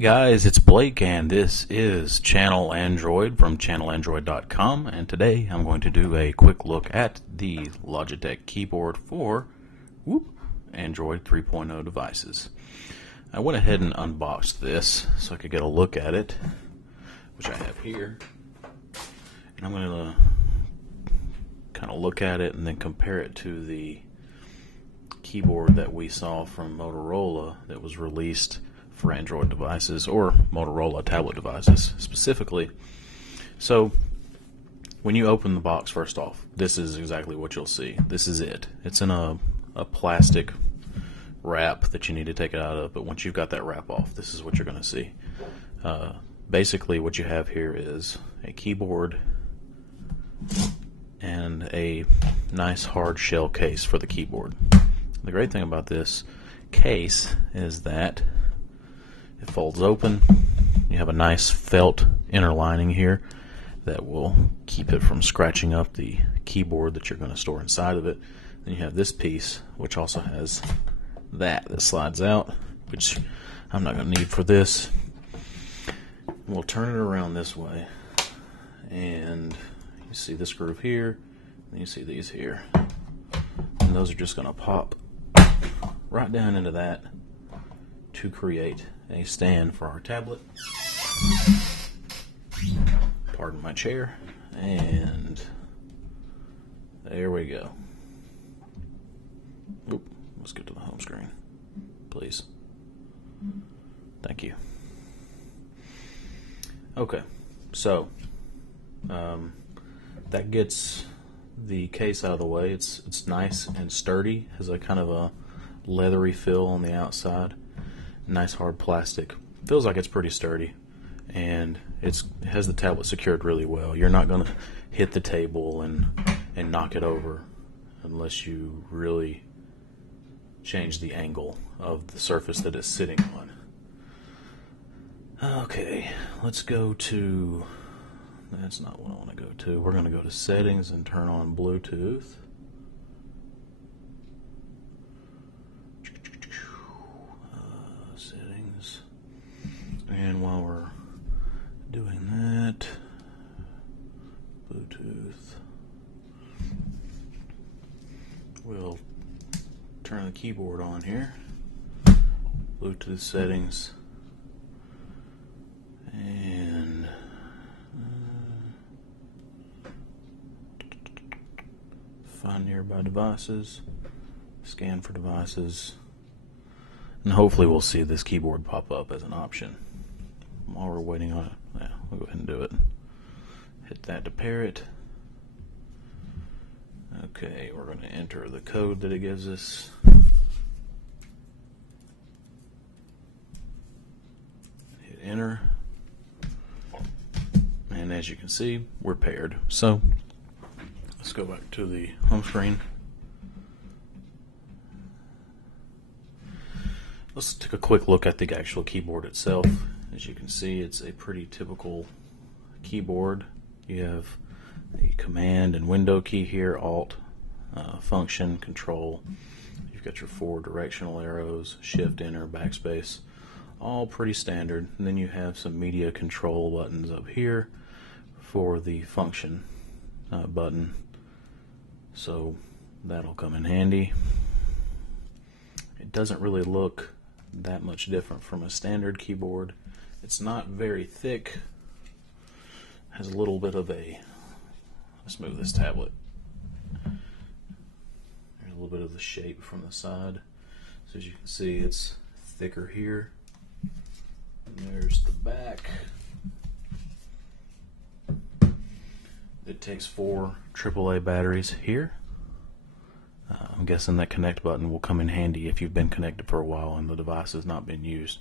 guys, it's Blake and this is Channel Android from channelandroid.com, and today I'm going to do a quick look at the Logitech keyboard for Android 3.0 devices. I went ahead and unboxed this so I could get a look at it, which I have here, and I'm going to kind of look at it and then compare it to the keyboard that we saw from Motorola that was released for Android devices, or Motorola tablet devices specifically. So when you open the box, first off, this is exactly what you'll see. This is it. It's in a plastic wrap that you need to take it out of, but once you've got that wrap off, this is what you're going to see. Basically what you have here is a keyboard and a nice hard shell case for the keyboard. The great thing about this case is that it folds open. You have a nice felt inner lining here that will keep it from scratching up the keyboard that you're going to store inside of it. Then you have this piece, which also has that slides out, which I'm not going to need for this. We'll turn it around this way, and you see this groove here, and you see these here, and those are just going to pop right down into that to create a stand for our tablet. Pardon my chair, and there we go. Oop, let's get to the home screen, please. Thank you. Okay, so that gets the case out of the way. It's nice and sturdy, has a kind of a leathery feel on the outside. Nice hard plastic. Feels like it's pretty sturdy, and it has the tablet secured really well. You're not going to hit the table and knock it over unless you really change the angle of the surface that it's sitting on. Okay, let's go to, that's not what I want to go to. We're going to go to settings and turn on Bluetooth. Settings. And while we're doing that, Bluetooth, we'll turn the keyboard on here. Bluetooth settings. And find nearby devices, scan for devices, and hopefully we'll see this keyboard pop up as an option. While we're waiting on it, yeah, we'll go ahead and do it. Hit that to pair it. Okay, we're going to enter the code that it gives us. Hit enter. And as you can see, we're paired. So let's go back to the home screen. Let's take a quick look at the actual keyboard itself. As you can see, it's a pretty typical keyboard. You have the command and window key here, alt, function, control. You've got your 4 directional arrows, shift, enter, backspace, all pretty standard. And then you have some media control buttons up here for the function button, so that'll come in handy. It doesn't really look that much different from a standard keyboard. It's not very thick, has a little bit of a, let's move this tablet, there's a little bit of the shape from the side, so as you can see it's thicker here, and there's the back. It takes 4 AAA batteries here. I'm guessing that connect button will come in handy if you've been connected for a while and the device has not been used,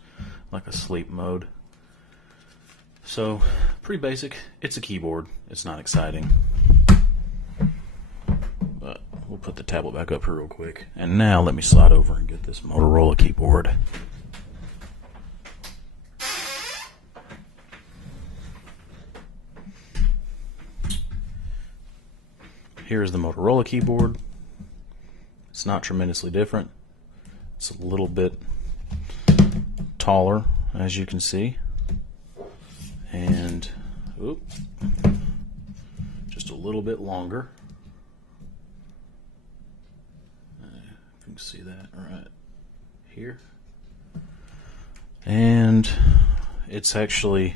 like a sleep mode. So, pretty basic. It's a keyboard. It's not exciting. But we'll put the tablet back up here real quick. And now let me slide over and get this Motorola keyboard. Here's the Motorola keyboard. It's not tremendously different. It's a little bit taller as you can see, and just a little bit longer. If you can see that right here. And it's actually,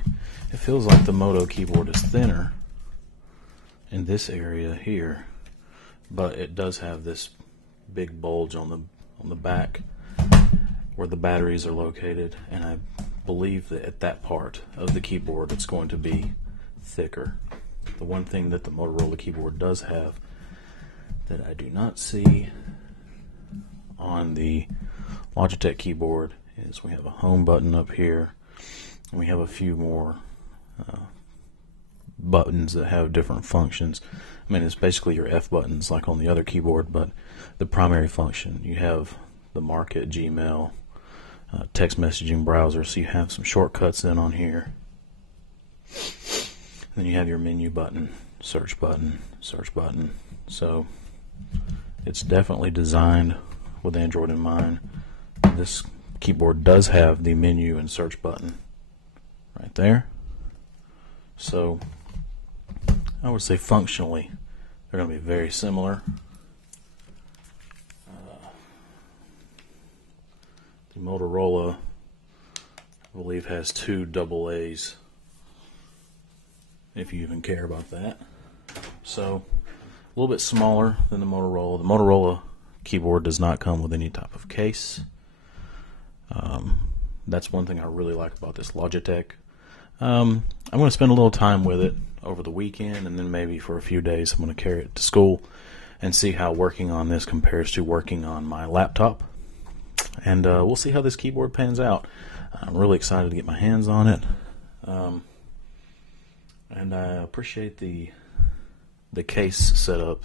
it feels like the Moto keyboard is thinner in this area here, but it does have this big bulge on the back where the batteries are located, and I believe that at that part of the keyboard it's going to be thicker. The one thing that the Motorola keyboard does have that I do not see on the Logitech keyboard is we have a home button up here, and we have a few more buttons that have different functions. I mean, it's basically your F buttons like on the other keyboard, but the primary function, you have the Market, Gmail, text messaging browser, so you have some shortcuts in on here. And then you have your menu button, search button, search button. So it's definitely designed with Android in mind. This keyboard does have the menu and search button right there. So I would say functionally they're going to be very similar. The Motorola, I believe, has 2 AA's, if you even care about that. So a little bit smaller than the Motorola. The Motorola keyboard does not come with any type of case. That's one thing I really like about this Logitech. I'm going to spend a little time with it over the weekend, and then maybe for a few days I'm going to carry it to school and see how working on this compares to working on my laptop. And we'll see how this keyboard pans out. I'm really excited to get my hands on it. And I appreciate the case setup.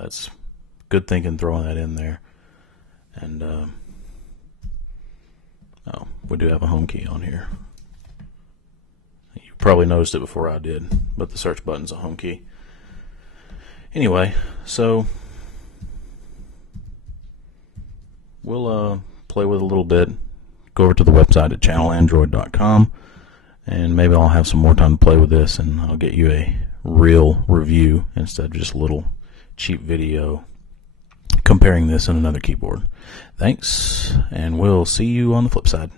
It's good thinking throwing that in there. And oh, we do have a home key on here. You probably noticed it before I did, but the search button's a home key. Anyway, so we'll play with it a little bit. Go over to the website at channelandroid.com, and maybe I'll have some more time to play with this, and I'll get you a real review instead of just a little cheap video comparing this and another keyboard. Thanks, and we'll see you on the flip side.